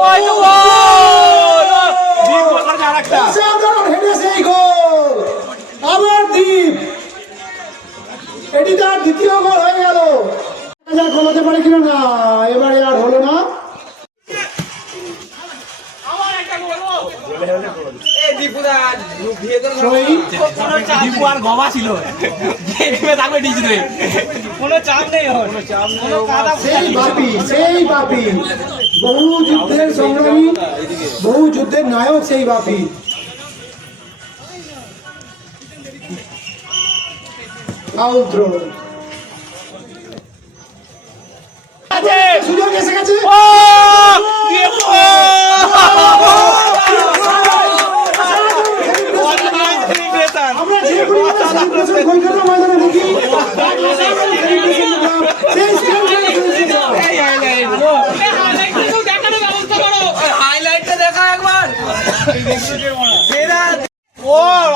ওই তো গোল! দীপ গোল করেছে আরেকটা। অসাধারণ হেডে সেই গোল, আবার দীপ, এটি তার দ্বিতীয় গোল হয়ে গেল। গোল হতে পারে কিনা, না এবারে আর হলো না। দীপু আর গবা ছিল, থাকবে ডিজিতে কোনো চাপ নেই। সেই বাপি বহু যুদ্ধের সংগ্রামী, বহু যুদ্ধের নায়ক সেই বাপি। ফাউল থ্রো, সুযোগ এসে গেছে। আমরা যে কলকাতা ময়দানে দেখি হাইলাইটটা দেখা একবার। ও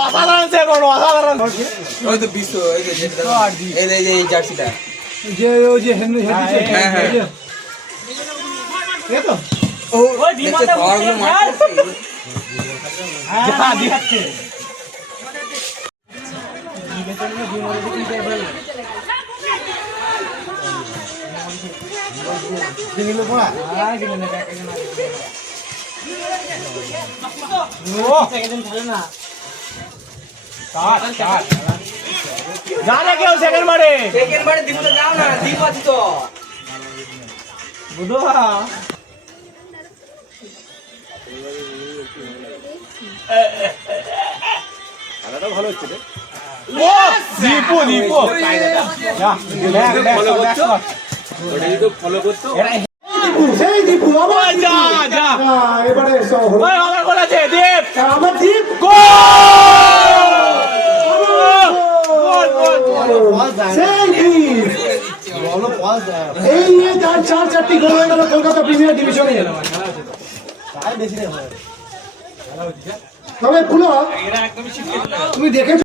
অসাধারণ সে কোন অসাধারণ। ওই তো বিশ্ব এই যে জার্সিটা যে ওই যে হেনরি তো ও দেখতে পাওয়ারগুলো মারছে। হ্যাঁ দিচ্ছে দিলে পড়া ও সেকেন্ড খেলে না জানা কেউ সেকেন্ড বারে দিবতে যাও না, দীপ আছে তো বুঝো। খেলাটা ভালো হচ্ছে রে। ও দীপু দীপু ফলো করছো সেই দীপু আবার যা যা এবারে ওই আমার গোল আছে দীপ, আমার দীপ সেই দীপ। এই নিয়ে তার চারটি গোল হয়ে গেল কলকাতা প্রিমিয়ার ডিভিশনে। তবে পুনঃ তুমি দেখেছো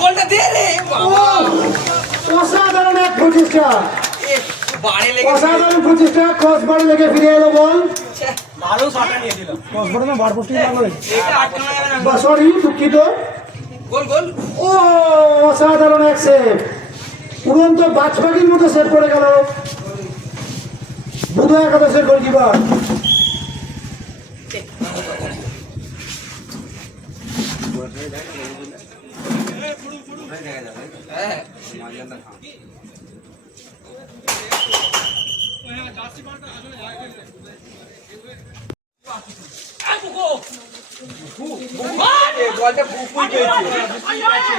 গোলটা দে রে। অসাধারণ এক প্রচেষ্টা, বাড়ি লেগে অসাধারণ প্রচেষ্টা, ক্রস বারে লেগে ফিরে এলো বল। ভালো শটটা নিয়ে দিল। ক্রস বারে না বার পোস্টে লাগলো, এটা আটকানো যাবে না। সরি দুঃখিত। গোল গোল। ও অসাধারণ এক সেভ, উড়ন্ত বাজপাখির মতো সেভ করে গেল বুধ একাদশের গোলকিপার। বলটা বুকুই পেয়েছে।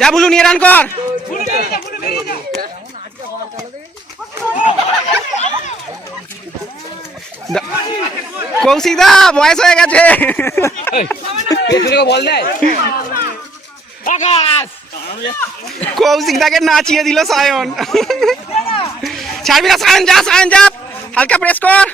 যা বলু নিয়ে রান কর। কৌশিক দা বয়স হয়ে গেছে, বল দেয় কৌশিক দাকে নাচিয়ে দিল সায়ন। ছাড়বি না সায়ন, যা সায়ন যা, হালকা প্রেস কর।